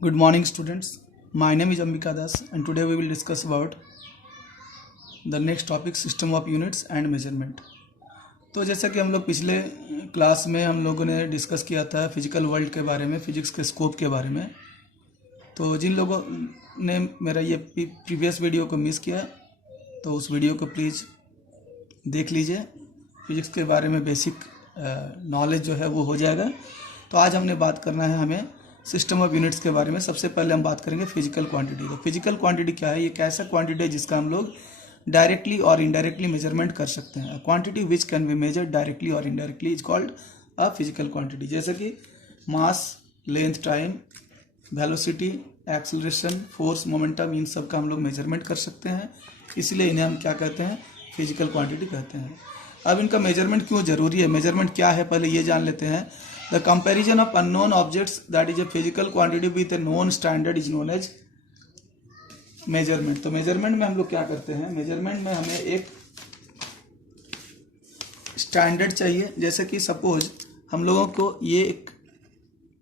Good morning, students. My name is Ambika Das, and today we will discuss about the next topic, system of units and measurement. तो जैसा कि हम लोग पिछले class में हम लोगों ने डिस्कस किया था फिजिकल वर्ल्ड के बारे में, फिजिक्स के स्कोप के बारे में। तो जिन लोगों ने मेरा ये प्रीवियस वीडियो को मिस किया तो उस वीडियो को प्लीज़ देख लीजिए। फिजिक्स के बारे में बेसिक नॉलेज जो है वो हो जाएगा। तो आज हमने बात करना है हमें सिस्टम ऑफ यूनिट्स के बारे में। सबसे पहले हम बात करेंगे फिजिकल क्वांटिटी। तो फिजिकल क्वांटिटी क्या है? ये एक ऐसा क्वांटिटी है जिसका हम लोग डायरेक्टली और इनडायरेक्टली मेजरमेंट कर सकते हैं। Quantity which can be measured directly और indirectly is called a physical quantity. जैसे कि mass, length, time, velocity, acceleration, force, momentum, इन सब का हम लोग मेजरमेंट कर सकते हैं। इसलिए इन्हें हम क्या कहते हैं? फिजिकल क्वांटिटी कहते हैं। अब इनका मेजरमेंट क्यों जरूरी है? मेजरमेंट क्या है पहले ये जान लेते हैं। The comparison of unknown objects that is a physical quantity with a known standard is known as measurement. तो मेजरमेंट में हम लोग क्या करते हैं? मेजरमेंट में हमें एक स्टैंडर्ड चाहिए। जैसे कि सपोज हम लोगों को ये एक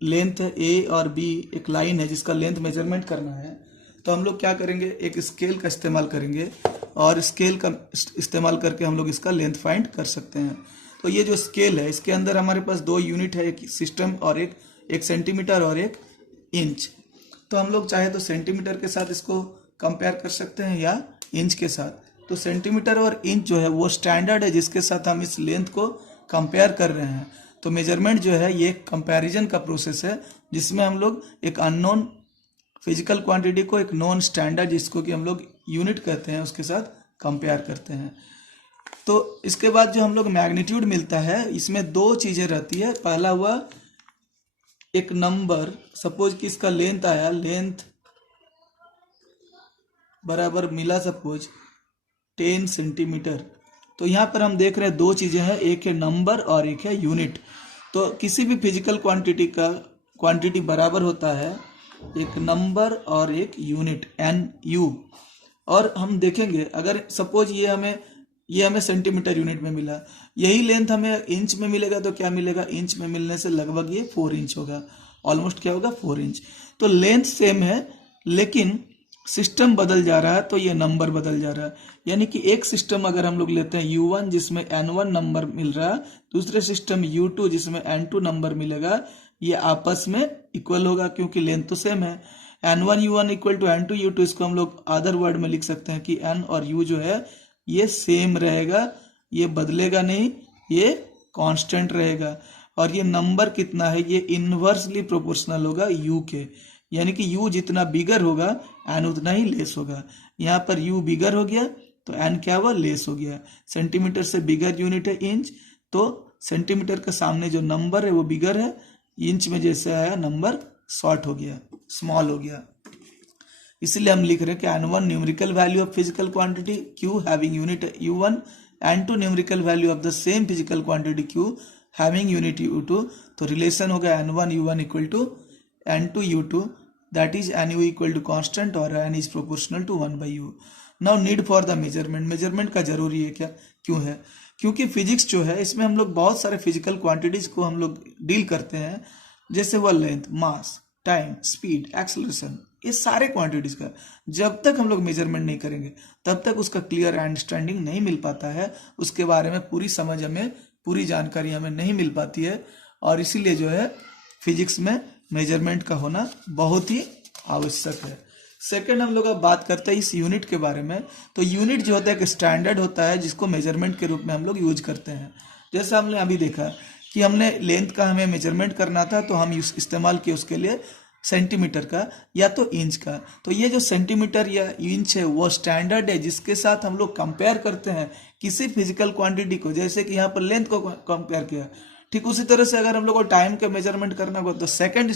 लेंथ है ए और बी, एक लाइन है जिसका लेंथ मेजरमेंट करना है। तो हम लोग क्या करेंगे? एक स्केल का इस्तेमाल करेंगे और स्केल का इस्तेमाल करके हम लोग इसका लेंथ फाइंड कर सकते हैं। तो ये जो स्केल है इसके अंदर हमारे पास दो यूनिट है, एक सिस्टम और एक सेंटीमीटर और एक इंच। तो हम लोग चाहे तो सेंटीमीटर के साथ इसको कंपेयर कर सकते हैं या इंच के साथ। तो सेंटीमीटर और इंच जो है वो स्टैंडर्ड है जिसके साथ हम इस लेंथ को कंपेयर कर रहे हैं। तो मेजरमेंट जो है ये कंपैरिजन का प्रोसेस है जिसमें हम लोग एक अननोन फिजिकल क्वांटिटी को एक नॉन स्टैंडर्ड, जिसको कि हम लोग यूनिट कहते हैं, उसके साथ कंपेयर करते हैं। तो इसके बाद जो हम लोग मैग्नीट्यूड मिलता है इसमें दो चीजें रहती है। पहला हुआ एक नंबर, सपोज कि इसका लेंथ आया, लेंथ बराबर मिला सपोज 10 सेंटीमीटर। तो यहाँ पर हम देख रहे हैं दो चीजें हैं, एक है नंबर और एक है यूनिट। तो किसी भी फिजिकल क्वांटिटी का क्वांटिटी बराबर होता है एक नंबर और एक यूनिट एन यू। और हम देखेंगे अगर सपोज ये हमें सेंटीमीटर यूनिट में मिला, यही लेंथ हमें इंच में मिलेगा तो क्या मिलेगा? इंच में मिलने से लगभग ये 4 इंच होगा। ऑलमोस्ट क्या होगा? 4 इंच। तो लेंथ सेम है लेकिन सिस्टम बदल जा रहा है, तो ये नंबर बदल जा रहा है। यानी कि एक सिस्टम अगर हम लोग लेते हैं U1 जिसमें N1 नंबर मिल रहा है, दूसरे सिस्टम U2 जिसमें N2 नंबर मिलेगा, ये आपस में इक्वल होगा क्योंकि लेंथ तो सेम है। N1U1 इक्वल टू N2U2, इसको हम लोग अदर वर्ड में लिख सकते हैं कि N और U जो है ये सेम रहेगा, ये बदलेगा नहीं, ये कांस्टेंट रहेगा। और ये नंबर कितना है? ये इनवर्सली प्रोपोर्शनल होगा U के, यानी कि U जितना बिगर होगा N उतना ही लेस होगा। यहाँ पर U बिगर हो गया तो N क्या हुआ? लेस हो गया। सेंटीमीटर से बिगर यूनिट है इंच, तो सेंटीमीटर के सामने जो नंबर है वो बिगर है, इंच में जैसे आया नंबर शॉर्ट हो गया, स्मॉल हो गया। इसलिए हम लिख रहे हैं कि N1 numerical value of physical quantity Q having unit U1, N2 numerical value of the same physical quantity Q having unit U2। तो रिलेशन हो गया N1U1 equal to N2U2, that is NU equal to constant और N is proportional to 1/U। Now need for the measurement. Measurement का जरूरी है क्या? क्यों है? क्योंकि फिजिक्स जो है इसमें हम लोग बहुत सारे फिजिकल क्वांटिटीज को हम लोग डील करते हैं। जैसे वो लेंथ, मास, टाइम, स्पीड, एक्सेलरेशन, ये सारे क्वांटिटीज का जब तक हम लोग मेजरमेंट नहीं करेंगे तब तक उसका क्लियर अंडरस्टैंडिंग नहीं मिल पाता है, उसके बारे में पूरी समझ हमें, पूरी जानकारी हमें नहीं मिल पाती है। और इसीलिए जो है फिजिक्स में मेजरमेंट का होना बहुत ही आवश्यक है। सेकंड हम लोग अब बात करते हैं इस यूनिट के बारे में। तो यूनिट जो होता है एक स्टैंडर्ड होता है जिसको मेजरमेंट के रूप में हम लोग यूज करते हैं। जैसे हमने अभी देखा कि हमने लेंथ का हमें मेजरमेंट करना था तो हम इस्तेमाल किए उसके लिए सेंटीमीटर का या तो इंच का। तो ये जो सेंटीमीटर या इंच है वो स्टैंडर्ड है जिसके साथ हम लोग कंपेयर करते हैं किसी फिजिकल क्वांटिटी को। जैसे कि यहाँ पर लेंथ को कंपेयर किया, ठीक उसी तरह से अगर हम लोग को टाइम का मेजरमेंट करना होगा तो सेकंड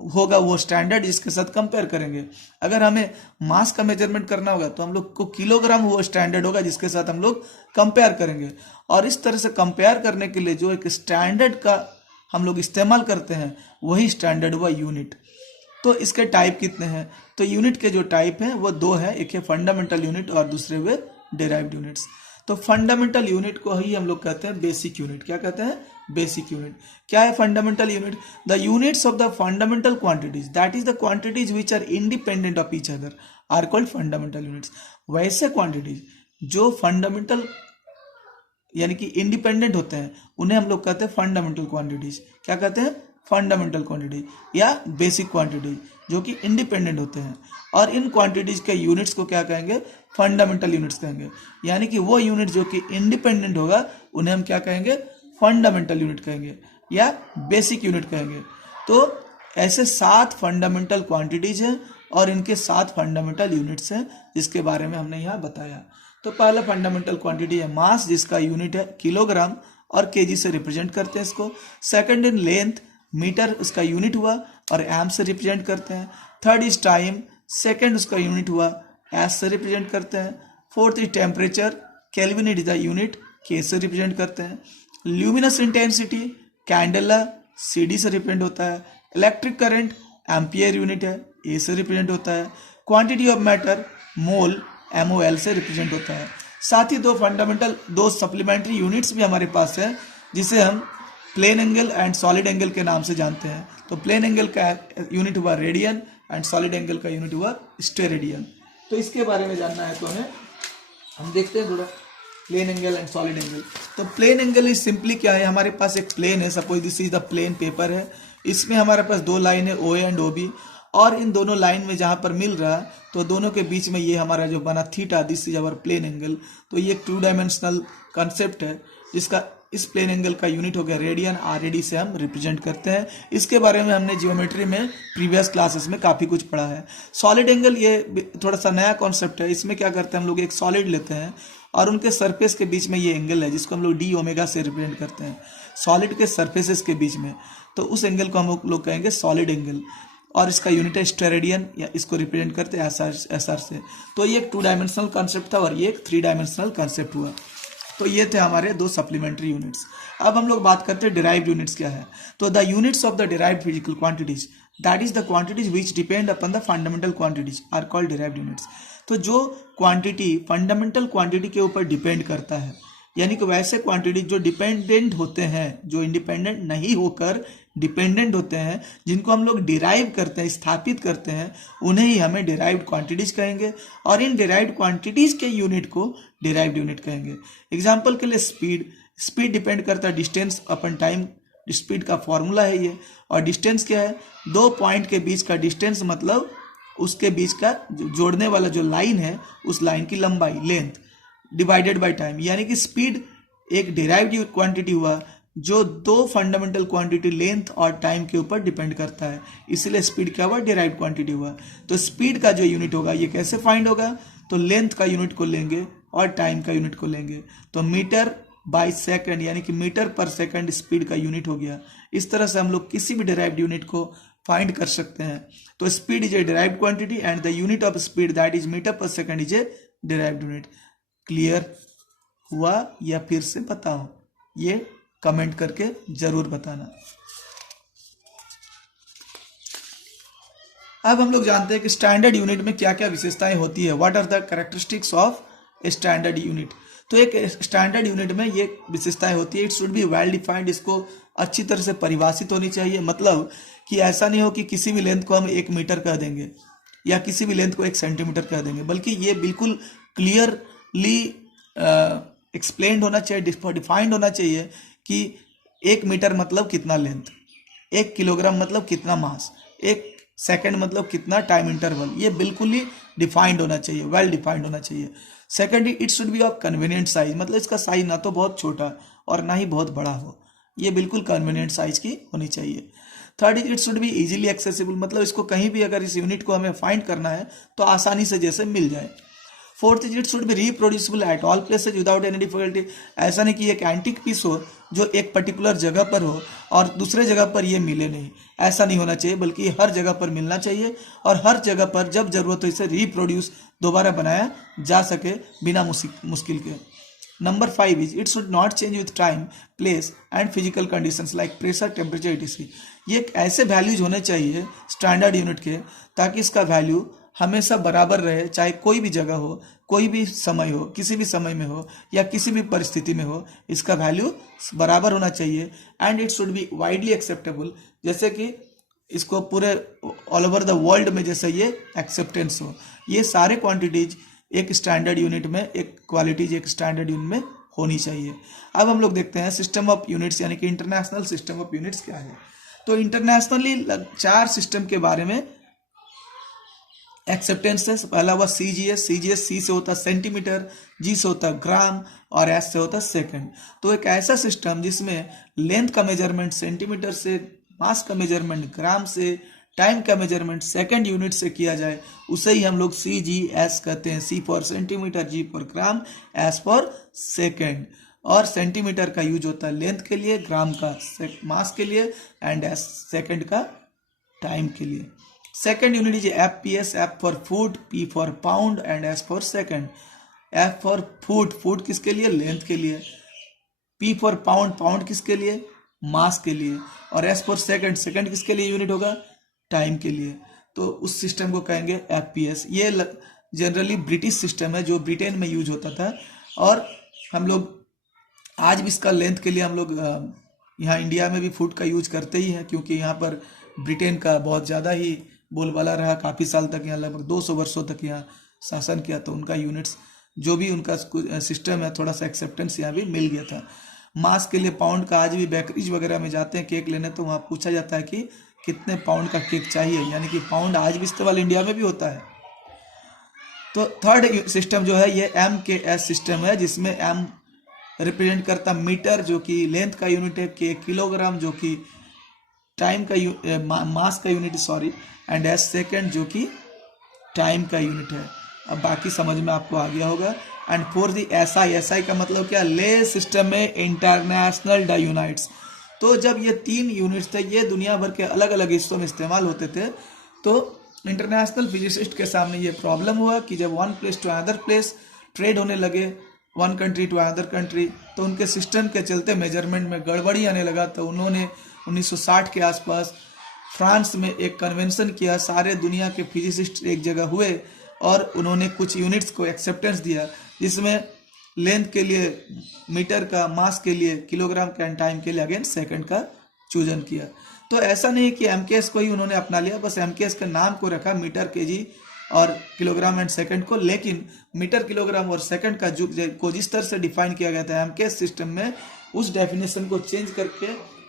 होगा वो स्टैंडर्ड जिसके साथ कंपेयर करेंगे। अगर हमें मास का मेजरमेंट करना होगा तो हम लोग को किलोग्राम वो स्टैंडर्ड होगा जिसके साथ हम लोग कंपेयर करेंगे। और इस तरह से कंपेयर करने के लिए जो एक स्टैंडर्ड का हम लोग इस्तेमाल करते हैं वही स्टैंडर्ड हुआ यूनिट। तो इसके टाइप कितने हैं? तो यूनिट के जो टाइप हैं वो दो है, एक है फंडामेंटल यूनिट और दूसरे हुए डेराइव्ड यूनिट्स। तो फंडामेंटल यूनिट को ही हम लोग कहते हैं बेसिक यूनिट। क्या कहते हैं? Basic unit. क्या है fundamental unit? The units of the fundamental quantities, that is the quantities which are independent of each other are called fundamental units. वैसे क्वांटिटीज जो फंडामेंटल यानी कि इंडिपेंडेंट होते हैं उन्हें हम लोग कहते हैं फंडामेंटल क्वांटिटीज। क्या कहते हैं? फंडामेंटल क्वांटिटी या बेसिक क्वांटिटी जो कि इंडिपेंडेंट होते हैं। और इन क्वांटिटीज के यूनिट्स को क्या कहेंगे? फंडामेंटल यूनिट्स कहेंगे। यानी कि वो यूनिट जो कि इंडिपेंडेंट होगा उन्हें हम क्या कहेंगे? फंडामेंटल यूनिट कहेंगे या बेसिक यूनिट कहेंगे। तो ऐसे 7 फंडामेंटल क्वांटिटीज हैं और इनके 7 फंडामेंटल यूनिट्स हैं जिसके बारे में हमने यहाँ बताया। तो पहला फंडामेंटल क्वांटिटी है मास, जिसका यूनिट है किलोग्राम और केजी से रिप्रेजेंट करते हैं इसको। सेकंड इन लेंथ, मीटर उसका यूनिट हुआ और एम से रिप्रेजेंट करते हैं। थर्ड इज टाइम, सेकंड उसका यूनिट हुआ एस से रिप्रेजेंट करते हैं। Fourth is temperature, kelvin is the unit, के से रिप्रेजेंट करते हैं। ल्यूमिनस इंटेंसिटी, कैंडेला, सीडी से रिप्रेजेंट होता है। इलेक्ट्रिक करंट, एम्पियर यूनिट है, ए से रिप्रेजेंट होता है। Quantity of matter, mole, MOL से रिप्रेजेंट होता है। साथ ही दो सप्लीमेंट्री यूनिट्स भी हमारे पास है जिसे हम plane angle and solid angle के नाम से जानते हैं। तो प्लेन एंगल का यूनिट हुआ रेडियन एंड सॉलिड एंगल का यूनिट हुआ स्टेरेडियन। तो इसके बारे में जानना है तो हम देखते हैं थोड़ा plane angle and solid angle. तो प्लेन एंगल इज सिंपली क्या है? हमारे पास एक प्लेन है, suppose this is the plane paper है। इसमें हमारे पास 2 लाइन है, OA एंड OB, और इन दोनों लाइन में जहां पर मिल रहा है तो दोनों के बीच में ये हमारा जो बना theta, this is our plane angle. तो ये एक 2 डायमेंशनल कंसेप्ट है जिसका इस प्लेन एंगल का यूनिट हो गया रेडियन, RAD से हम रिप्रेजेंट करते हैं। इसके बारे में हमने जियोमेट्री में प्रीवियस क्लासेस में काफ़ी कुछ पढ़ा है। सॉलिड एंगल ये थोड़ा सा नया कॉन्सेप्ट है। इसमें क्या करते हैं हम लोग, एक सॉलिड लेते हैं और उनके सरफेस के बीच में ये एंगल है जिसको हम लोग d ओमेगा से रिप्रेजेंट करते हैं, सॉलिड के सरफेसेस के बीच में। तो उस एंगल को हम लोग कहेंगे सॉलिड एंगल, और इसका यूनिट है स्टेरेडियन, या इसको रिप्रेजेंट करते हैं SR से। तो ये एक 2 डायमेंशनल कॉन्सेप्ट था और ये एक 3 डायमेंशनल कॉन्सेप्ट हुआ। तो ये थे हमारे 2 सप्लीमेंट्री यूनिट्स। अब हम लोग बात करते हैं डिराइव्ड यूनिट्स क्या है। तो the units of the derived physical quantities, that is the quantities which depend upon the fundamental quantities are called derived units. तो जो क्वांटिटी फंडामेंटल क्वांटिटी के ऊपर डिपेंड करता है, यानी कि वैसे क्वांटिटी जो डिपेंडेंट होते हैं, जो इंडिपेंडेंट नहीं होकर डिपेंडेंट होते हैं, जिनको हम लोग डिराइव करते हैं, स्थापित करते हैं, उन्हें ही हमें डिराइव्ड क्वांटिटीज कहेंगे। और इन डिराइव्ड क्वांटिटीज के यूनिट को डिराइव्ड यूनिट कहेंगे। एग्जांपल के लिए स्पीड डिपेंड करता है डिस्टेंस अपन टाइम, स्पीड का फॉर्मूला है ये। और डिस्टेंस क्या है? 2 पॉइंट के बीच का डिस्टेंस, मतलब उसके बीच का जोड़ने वाला जो लाइन है उस लाइन की लंबाई, लेंथ, डिवाइडेड बाय टाइम। यानी कि स्पीड एक डिराइव्ड क्वांटिटी हुआ जो 2 फंडामेंटल क्वांटिटी लेंथ और टाइम के ऊपर डिपेंड करता है, इसलिए स्पीड क्या हुआ? डिराइव्ड क्वांटिटी हुआ। तो स्पीड का जो यूनिट होगा ये कैसे फाइंड होगा? तो लेंथ का यूनिट को लेंगे और टाइम का यूनिट को लेंगे। तो मीटर बाय सेकंड, यानी कि मीटर पर सेकंड स्पीड का यूनिट हो गया। इस तरह से हम लोग किसी भी डिराइव्ड यूनिट को फाइंड कर सकते हैं। तो speed is a derived quantity and the unit of speed that is metre per second is a derived unit. Clear हुआ या फिर से बताओ? ये कमेंट करके जरूर बताना। अब हम लोग जानते हैं कि स्टैंडर्ड यूनिट में क्या क्या विशेषताएं होती है। What are the characteristics of a standard unit. तो एक स्टैंडर्ड यूनिट में ये विशेषताएं होती है। It should be well defined, इसको अच्छी तरह से परिभाषित होनी चाहिए। मतलब कि ऐसा नहीं हो कि किसी भी लेंथ को हम 1 मीटर कह देंगे या किसी भी लेंथ को 1 सेंटीमीटर कह देंगे, बल्कि ये बिल्कुल क्लियरली एक्सप्लेन्ड होना चाहिए, डिफाइंड होना चाहिए कि 1 मीटर मतलब कितना लेंथ, 1 किलोग्राम मतलब कितना मास, 1 सेकंड मतलब कितना टाइम इंटरवल। ये बिल्कुल ही डिफाइंड होना चाहिए, वेल डिफाइंड होना चाहिए। Second, it should B of convenient size, मतलब इसका साइज ना तो बहुत छोटा और ना ही बहुत बड़ा हो, ये बिल्कुल कन्वीनियंट साइज की होनी चाहिए। Third, it should be easily accessible, मतलब इसको कहीं भी अगर इस यूनिट को हमें फाइंड करना है तो आसानी से जैसे मिल जाए। Fourth, it should B reproducible at all places without any difficulty, ऐसा नहीं कि एक एंटिक पीस हो जो एक पर्टिकुलर जगह पर हो और दूसरे जगह पर ये मिले नहीं, ऐसा नहीं होना चाहिए, बल्कि हर जगह पर मिलना चाहिए और हर जगह पर जब जरूरत हो इसे रिप्रोड्यूस दोबारा बनाया जा सके बिना मुश्किल के। Number 5 is it should not change with time, place and physical conditions like pressure, temperature, etc। ये ऐसे वैल्यूज होने चाहिए स्टैंडर्ड यूनिट के ताकि इसका वैल्यू हमेशा बराबर रहे, चाहे कोई भी जगह हो, कोई भी समय हो, किसी भी समय में हो या किसी भी परिस्थिति में हो, इसका वैल्यू बराबर होना चाहिए। And it should B widely acceptable, जैसे कि इसको पूरे ऑल ओवर द वर्ल्ड में जैसे ये एक्सेप्टेंस हो। ये सारे क्वांटिटीज एक स्टैंडर्ड यूनिट में, एक क्वालिटीज एक स्टैंडर्ड यूनिट में होनी चाहिए। अब हम लोग देखते हैं सिस्टम ऑफ यूनिट्स यानी कि इंटरनेशनल सिस्टम ऑफ यूनिट्स क्या है। तो इंटरनेशनली 4 सिस्टम के बारे में एक्सेप्टेंस है। पहला हुआ सीजीएस। सीजीएस सी से होता है सेंटीमीटर, जी से होता है ग्राम और एस से होता है सेकंड। तो एक ऐसा सिस्टम जिसमें लेंथ का मेजरमेंट सेंटीमीटर से, मास का मेजरमेंट ग्राम से, टाइम का मेजरमेंट सेकंड यूनिट से किया जाए, उसे ही हम लोग सी जी एस कहते हैं। C for centimetre, G for gram, S for second. और सेंटीमीटर का यूज होता है लेंथ के लिए, ग्राम का मास के लिए एंड एस सेकंड का टाइम के लिए। Second unit is F P S, F for foot, P for pound and S for second. F for foot, foot किसके लिए, लेंथ के लिए। पी फॉर पाउंड, पाउंड किसके लिए, मास के लिए। और एस फॉर सेकंड, सेकंड किसके लिए यूनिट होगा, टाइम के लिए। तो उस सिस्टम को कहेंगे एफ पी एस। ये जनरली ब्रिटिश सिस्टम है जो ब्रिटेन में यूज होता था। और हम लोग आज भी इसका लेंथ के लिए हम लोग यहाँ इंडिया में भी फुट का यूज करते ही हैं, क्योंकि यहाँ पर ब्रिटेन का बहुत ज़्यादा ही बोलबाला रहा। काफ़ी साल तक यहाँ, लगभग 200 वर्षों तक यहाँ शासन किया, तो उनका यूनिट्स जो भी उनका सिस्टम है, थोड़ा सा एक्सेप्टेंस यहाँ भी मिल गया था। मास के लिए पाउंड का, आज भी बेकरीज वगैरह में जाते हैं केक लेने, तो वहाँ पूछा जाता है कि कितने पाउंड का केक चाहिए, यानी कि पाउंड आज भी इस्तेमाल इंडिया में भी होता है। तो थर्ड सिस्टम जो है ये एम के एस सिस्टम है, जिसमें एम रिप्रेजेंट करता मीटर जो कि लेंथ का यूनिट है, के किलोग्राम जो कि टाइम का मास का unit, sorry, and S second जो कि टाइम का यूनिट है। अब बाकी समझ में आपको आ गया होगा। And four the S I, S I का मतलब क्या, ले सिस्टम में इंटरनेशनल डायूनाइट्स। तो जब ये 3 यूनिट्स थे, ये दुनिया भर के अलग अलग हिस्सों में इस्तेमाल होते थे। तो इंटरनेशनल फिजिसिस्ट के सामने ये प्रॉब्लम हुआ कि जब one place to other place trade होने लगे, one country to other country, तो उनके सिस्टम के चलते मेजरमेंट में गड़बड़ी आने लगा। तो उन्होंने 1960 के आसपास फ्रांस में एक कन्वेंशन किया, सारे दुनिया के फिजिसिस्ट एक जगह हुए और उन्होंने कुछ यूनिट्स को एक्सेप्टेंस दिया, जिसमें लेंथ के लिए मीटर का, मास के लिए किलोग्राम का, एंड टाइम के लिए अगेन सेकंड का चूजन किया। तो ऐसा नहीं कि एमकेएस को ही उन्होंने अपना लिया, बस एमकेएस के नाम को रखा, मीटर, केजी और किलोग्राम एंड सेकंड को, लेकिन मीटर, किलोग्राम और सेकंड का को जिस तरह से डिफाइन किया गया था एमकेएस सिस्टम में, उस डेफिनेशन को चेंज करके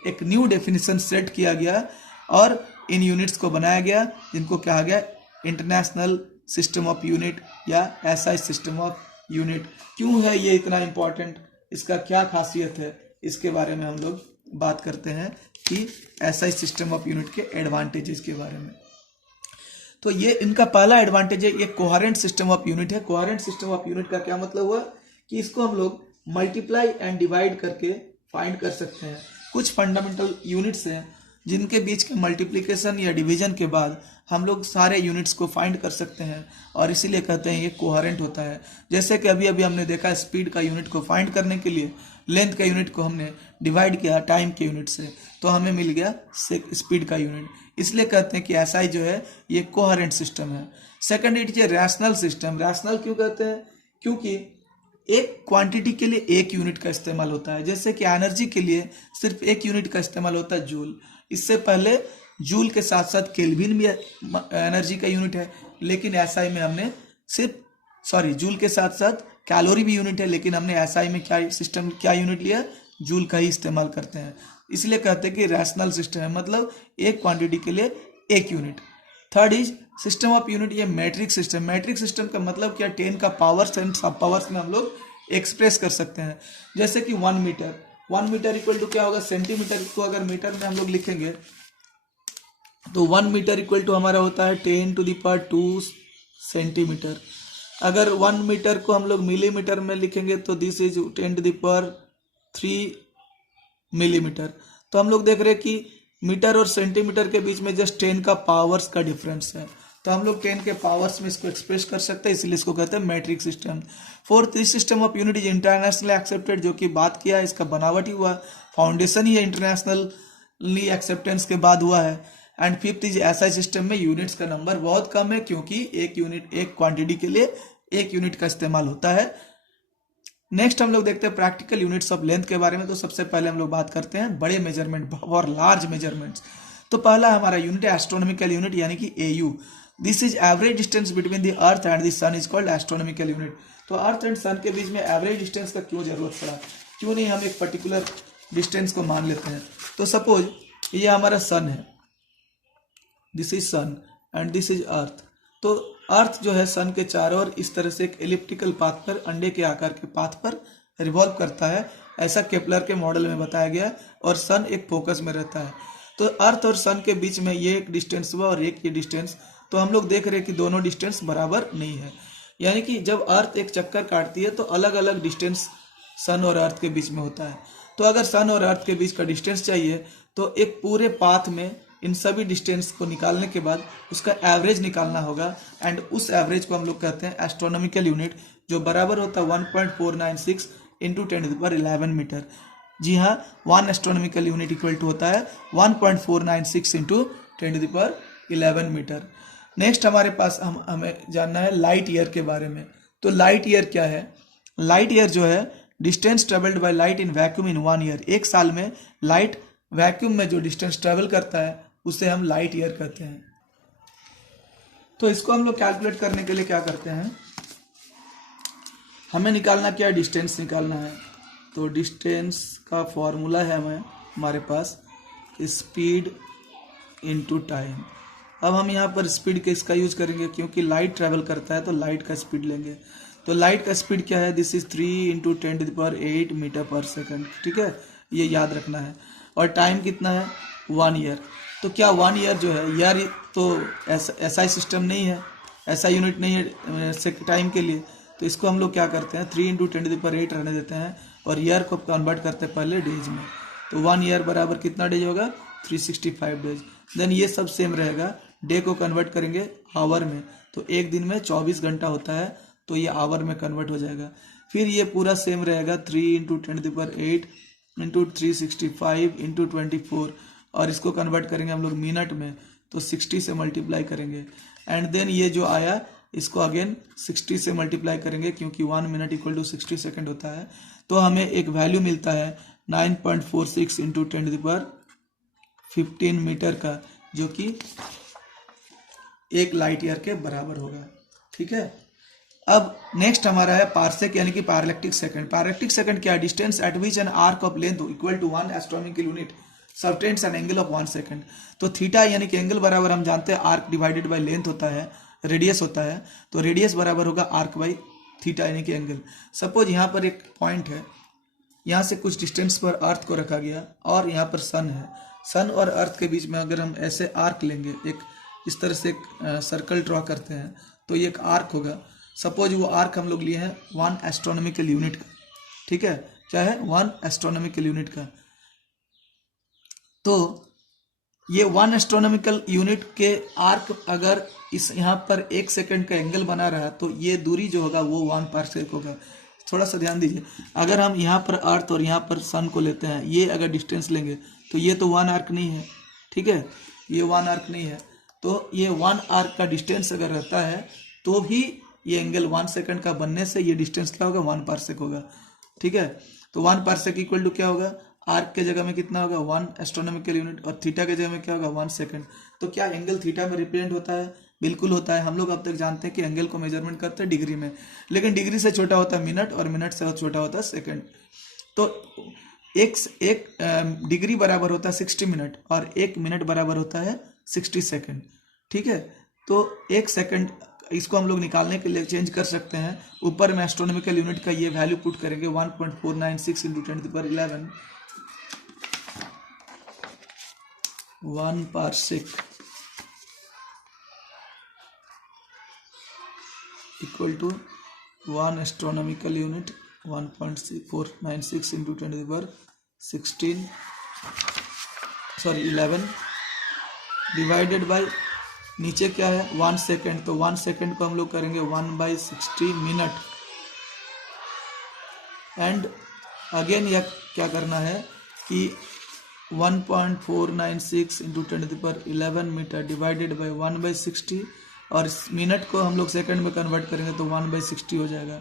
एक न्यू डेफिनेशन सेट किया गया और इन यूनिट्स को बनाया गया, जिनको कहा गया इंटरनेशनल सिस्टम ऑफ यूनिट या एसआई सिस्टम ऑफ यूनिट। क्यों है ये इतना इम्पोर्टेंट, इसका क्या खासियत है, इसके बारे में हम लोग बात करते हैं कि एसआई सिस्टम ऑफ यूनिट के एडवांटेजेस के बारे में। तो ये इनका पहला एडवांटेज है, ये कोहेरेंट सिस्टम ऑफ यूनिट है। कोहेरेंट सिस्टम ऑफ यूनिट का क्या मतलब हुआ कि इसको हम लोग मल्टीप्लाई एंड डिवाइड करके फाइंड कर सकते हैं। कुछ फंडामेंटल यूनिट्स हैं जिनके बीच के मल्टीप्लिकेशन या डिवीजन के बाद हम लोग सारे यूनिट्स को फाइंड कर सकते हैं, और इसीलिए कहते हैं ये कोहेरेंट होता है। जैसे कि अभी अभी हमने देखा, स्पीड का यूनिट को फाइंड करने के लिए लेंथ का यूनिट को हमने डिवाइड किया टाइम के यूनिट से, तो हमें मिल गया स्पीड का यूनिट। इसलिए कहते हैं कि एसआई जो है ये कोहेरेंट सिस्टम है। Second, it is a rational system. Rational क्यों कहते हैं, क्योंकि एक क्वांटिटी के लिए एक यूनिट का इस्तेमाल होता है। जैसे कि एनर्जी के लिए सिर्फ एक यूनिट का इस्तेमाल होता है, जूल। इससे पहले जूल के साथ साथ केल्विन भी एनर्जी का यूनिट है, लेकिन एसआई में हमने जूल के साथ साथ कैलोरी भी यूनिट है, लेकिन हमने एसआई में क्या यूनिट लिया, जूल का ही इस्तेमाल करते हैं। इसलिए कहते हैं कि रैशनल सिस्टम है, मतलब एक क्वांटिटी के लिए एक unit. Third is system of unit, ये मैट्रिक सिस्टम। मैट्रिक सिस्टम का मतलब क्या, 10 का पावर्स एंड सब पावर्स में हम लोग एक्सप्रेस कर सकते हैं। जैसे कि 1 मीटर, 1 मीटर इक्वल टू क्या होगा, सेंटीमीटर को अगर मीटर में हम लोग लिखेंगे तो 1 मीटर इक्वल टू हमारा होता है 10⁻² सेंटीमीटर। अगर 1 मीटर को हम लोग मिलीमीटर में लिखेंगे तो दिस इज 10⁻³ मिलीमीटर। तो हम लोग देख रहे हैं कि मीटर और सेंटीमीटर के बीच में जस्ट 10 का पावर्स का डिफरेंस है, तो हम लोग 10 के पावर्स में इसको एक्सप्रेस कर सकते हैं, इसलिए इसको कहते हैं matric system. Fourth, system of unit is internationally accepted, जो कि बात किया है, इसका बनावट ही हुआ, फाउंडेशन ही इंटरनेशनली एक्सेप्टेंस के बाद हुआ है। And fifth is SI system में यूनिट्स का नंबर बहुत कम है, क्योंकि एक यूनिट एक क्वांटिटी के लिए एक यूनिट का इस्तेमाल होता है। नेक्स्ट हम लोग देखते हैं प्रैक्टिकल यूनिट्स ऑफ लेंथ के बारे में। तो सबसे पहले हम लोग बात करते हैं बड़े मेजरमेंट और लार्ज मेजरमेंट्स। तो पहला हमारा यूनिट है एस्ट्रोनॉमिकल यूनिट यानी कि AU. This is average distance between the earth and the sun is called astronomical unit. तो अर्थ एंड सन के बीच में एवरेज डिस्टेंस का क्यों जरूरत पड़ा, क्यों नहीं हम एक पर्टिकुलर डिस्टेंस को मान लेते हैं। तो सपोज ये हमारा सन है, this is sun and this is earth. तो अर्थ जो है सन के चारों ओर इस तरह से एक एलिप्टिकल पाथ पर, अंडे के आकार के पाथ पर रिवॉल्व करता है, ऐसा केपलर के मॉडल में बताया गया, और सन एक फोकस में रहता है। तो अर्थ और सन के बीच में ये एक डिस्टेंस हुआ और एक ये डिस्टेंस। तो हम लोग देख रहे हैं कि दोनों डिस्टेंस बराबर नहीं है, यानी कि जब अर्थ एक चक्कर काटती है तो अलग अलग डिस्टेंस सन और अर्थ के बीच में होता है। तो अगर सन और अर्थ के बीच का डिस्टेंस चाहिए तो एक पूरे पाथ में इन सभी डिस्टेंस को निकालने के बाद उसका एवरेज निकालना होगा, एंड उस एवरेज को हम लोग कहते हैं एस्ट्रोनॉमिकल यूनिट, जो बराबर होता है 1.496 इंटू 10⁻11 मीटर। जी हाँ, 1 एस्ट्रोनॉमिकल यूनिट इक्वल टू होता है 1.496 इंटू 10⁻11 मीटर। नेक्स्ट हमारे पास हमें जानना है लाइट ईयर के बारे में। तो लाइट ईयर क्या है? लाइट ईयर जो है distance travelled by light in vacuum in 1 year. एक साल में लाइट वैक्यूम में जो डिस्टेंस ट्रेवल करता है उसे हम लाइट ईयर कहते हैं। तो इसको हम लोग कैलकुलेट करने के लिए क्या करते हैं, हमें निकालना क्या है, डिस्टेंस निकालना है। तो डिस्टेंस का फॉर्मूला है हमारे पास स्पीड इनटू टाइम। अब हम यहाँ पर स्पीड के इसका यूज करेंगे, क्योंकि लाइट ट्रेवल करता है तो लाइट का स्पीड लेंगे। तो लाइट का स्पीड क्या है, this is 3 into 10⁸ metre per second. ठीक है, ये याद रखना है। और टाइम कितना है, 1 ईयर। तो क्या 1 ईयर जो है, ईयर तो ऐसा सिस्टम नहीं है, ऐसा यूनिट नहीं है टाइम के लिए। तो इसको हम लोग क्या करते हैं, 3 इंटू 10⁸ रहने देते हैं और ईयर को कन्वर्ट करते हैं पहले डेज में। तो 1 ईयर बराबर कितना डेज होगा, 365 डेज। देन ये सब सेम रहेगा, डे को कन्वर्ट करेंगे आवर में। तो एक दिन में 24 घंटा होता है, तो ये आवर में कन्वर्ट हो जाएगा। फिर ये पूरा सेम रहेगा, 3 इंटू 10⁸ इंटू 365 इंटू 24, और इसको कन्वर्ट करेंगे हम लोग मिनट में, तो 60 से मल्टीप्लाई करेंगे। एंड देन ये जो आया इसको अगेन 60 से मल्टीप्लाई करेंगे, क्योंकि 1 मिनट इक्वल टू 60 सेकेंड होता है। तो हमें एक वैल्यू मिलता है 9.46 इंटू 10⁻15 मीटर का, जो कि 1 लाइट ईयर के बराबर होगा। ठीक है, अब नेक्स्ट हमारा है पार्सेक यानी कि पायरेक्टिक सेकंड। पायरेक्टिक सेकंड क्या है, distance at which an arc of length equal to 1 astronomical unit subtends an angle of 1 second. तो थीटा यानी कि एंगल बराबर हम जानते हैं आर्क डिवाइडेड बाय लेंथ होता है, रेडियस होता है। तो रेडियस बराबर होगा आर्क बाई थीटा यानी कि एंगल। सपोज यहाँ पर एक पॉइंट है, यहाँ से कुछ डिस्टेंस पर अर्थ को रखा गया और यहाँ पर सन है। सन और अर्थ के बीच में अगर हम ऐसे आर्क लेंगे, एक इस तरह से एक सर्कल ड्रॉ करते हैं, तो ये एक आर्क होगा। सपोज वो आर्क हम लोग लिए हैं 1 एस्ट्रोनॉमिकल यूनिट का। ठीक है, क्या है, 1 एस्ट्रोनॉमिकल यूनिट का। तो ये 1 एस्ट्रोनॉमिकल यूनिट के आर्क अगर इस यहाँ पर 1 सेकंड का एंगल बना रहा, तो ये दूरी जो होगा वो 1 पार्सेक होगा। थोड़ा सा ध्यान दीजिए, अगर हम यहाँ पर अर्थ और यहाँ पर सन को लेते हैं, ये अगर डिस्टेंस लेंगे तो ये तो 1 आर्क नहीं है। ठीक है, ये 1 आर्क नहीं है। तो ये 1 आर्क का डिस्टेंस अगर रहता है तो ही ये एंगल 1 सेकंड का बनने से ये डिस्टेंस क्या होगा, 1 पार्सेक होगा। ठीक है, तो 1 पार्सेक इक्वल टू क्या होगा, आर्क के जगह में कितना होगा, 1 एस्ट्रोनॉमिकल यूनिट, और थीटा के जगह में क्या होगा, 1 सेकंड। तो क्या एंगल थीटा में रिप्रेजेंट होता है, बिल्कुल होता है। हम लोग अब तक जानते हैं कि एंगल को मेजरमेंट करते हैं डिग्री में, लेकिन डिग्री से छोटा होता है मिनट, और मिनट से छोटा होता है सेकंड। तो एक डिग्री बराबर होता है 60 मिनट, और 1 मिनट बराबर होता है 60 सेकंड। ठीक है, तो 1 सेकंड इसको हम लोग निकालने के लिए चेंज कर सकते हैं। ऊपर में एस्ट्रोनॉमिकल यूनिट का ये वैल्यू पुट करेंगे 1.496 into 10⁻11 1 parsec equal to 1 astronomical unit 1.496 into 10⁻11 divided by नीचे क्या है, 1 सेकेंड। तो 1 सेकेंड को हम लोग करेंगे 1/60 मिनट। एंड अगेन यह क्या करना है कि 1.496 इंटू 10⁻11 मीटर डिवाइडेड बाई 1/60, और इस मिनट को हम लोग सेकंड में कन्वर्ट करेंगे तो 1/60 हो जाएगा।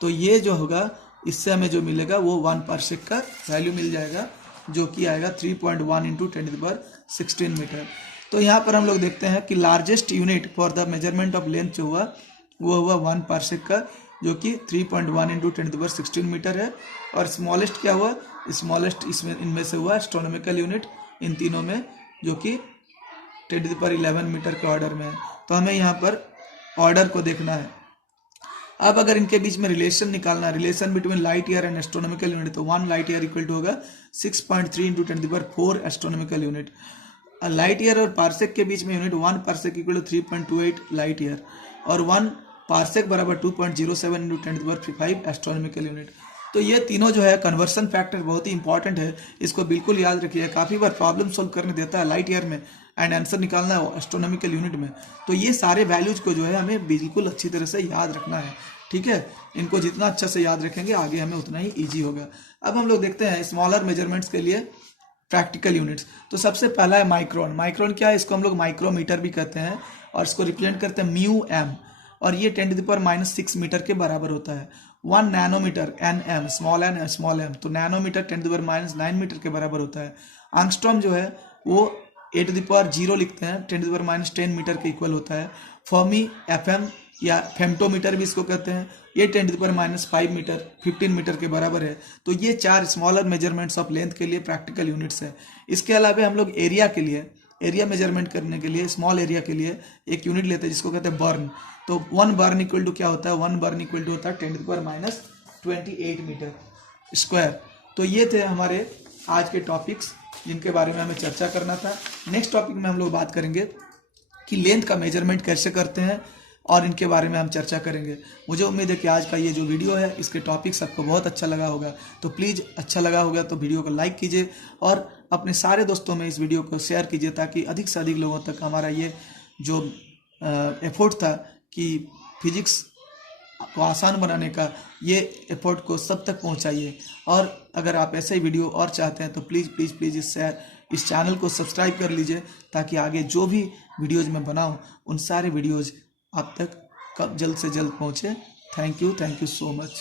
तो ये जो होगा इससे हमें जो मिलेगा वो 1 पार्सेक का वैल्यू मिल जाएगा, जो कि आएगा 3.1 इंटू 10⁻16 मीटर। तो यहाँ पर हम लोग देखते हैं कि largest unit for the measurement of length जो हुआ वो हुआ 1 पार्सेक का, जो कि 3.1 इंटू 10⁻16 मीटर है। और स्मॉलेस्ट क्या हुआ, स्मॉलेस्ट इसमें इनमें से हुआ एस्ट्रोनॉमिकल यूनिट इन तीनों में, जो कि 10⁻11 मीटर के ऑर्डर में है। तो हमें यहाँ पर ऑर्डर को देखना है। अब अगर इनके बीच में रिलेशन निकालना, relation between light year and astronomical unit, तो 1 लाइट ईयर इक्वल टू होगा 6.3 into 10⁻4 astronomical unit. Light year और पार्सेक के बीच में unit 1 parsec equal to 3.28 light year, और 1 पार्सेक बराबर 2.07 इंटू 10⁵ एस्ट्रोनॉमिकल यूनिट। तो ये तीनों जो है कन्वर्सन फैक्टर बहुत ही इंपॉर्टेंट है, इसको बिल्कुल याद रखिए। काफ़ी बार प्रॉब्लम सोल्व करने देता है लाइट ईयर में एंड आंसर निकालना है एस्ट्रोनॉमिकल यूनिट में। तो ये सारे वैल्यूज को जो है हमें बिल्कुल अच्छी तरह से याद रखना है, ठीक है। इनको जितना अच्छा से याद रखेंगे आगे हमें उतना ही ईजी होगा। अब हम लोग देखते हैं स्मॉलर मेजरमेंट्स के लिए प्रैक्टिकल यूनिट्स। तो सबसे पहला है माइक्रोन। माइक्रोन क्या है, इसको हम लोग माइक्रोमीटर भी कहते हैं, और इसको रिप्रेजेंट करते हैं म्यू एम, और ये 10⁻⁻6 मीटर के बराबर होता है। 1 nanometre N M, small M, तो नैनोमीटर 10⁻9 मीटर के बराबर होता है। आंगस्ट्रॉम जो है वो 8⁻0 लिखते हैं, 10⁻10 मीटर के इक्वल होता है। फर्मी एफएम या फेम्टोमीटर भी इसको कहते हैं, ये 10⁻5 मीटर 15 मीटर के बराबर है। तो ये 4 स्मॉलर मेजरमेंट्स ऑफ लेंथ के लिए प्रैक्टिकल यूनिट्स है। इसके अलावा हम लोग एरिया के लिए, एरिया मेजरमेंट करने के लिए, स्मॉल एरिया के लिए एक यूनिट लेते हैं जिसको कहते हैं बर्न। तो 1 बर्न इक्वल टू क्या होता है, 1 बर्न इक्वल टू होता है 10⁻28 मीटर स्क्वायर। तो ये थे हमारे आज के टॉपिक्स जिनके बारे में हमें चर्चा करना था। नेक्स्ट टॉपिक में हम लोग बात करेंगे कि लेंथ का मेजरमेंट कैसे करते हैं, और इनके बारे में हम चर्चा करेंगे। मुझे उम्मीद है कि आज का ये जो वीडियो है इसके टॉपिक्स आपको बहुत अच्छा लगा होगा। तो प्लीज़ अच्छा लगा होगा तो वीडियो को लाइक कीजिए और अपने सारे दोस्तों में इस वीडियो को शेयर कीजिए, ताकि अधिक से अधिक लोगों तक हमारा ये जो एफर्ट था कि फिजिक्स को आसान बनाने का, ये एफर्ट को सब तक पहुंचाइए। और अगर आप ऐसे ही वीडियो और चाहते हैं तो प्लीज़ इस चैनल को सब्सक्राइब कर लीजिए, ताकि आगे जो भी वीडियोज़ मैं बनाऊँ उन सारे वीडियोज़ आप तक जल्द से जल्द पहुँचे। Thank you so much.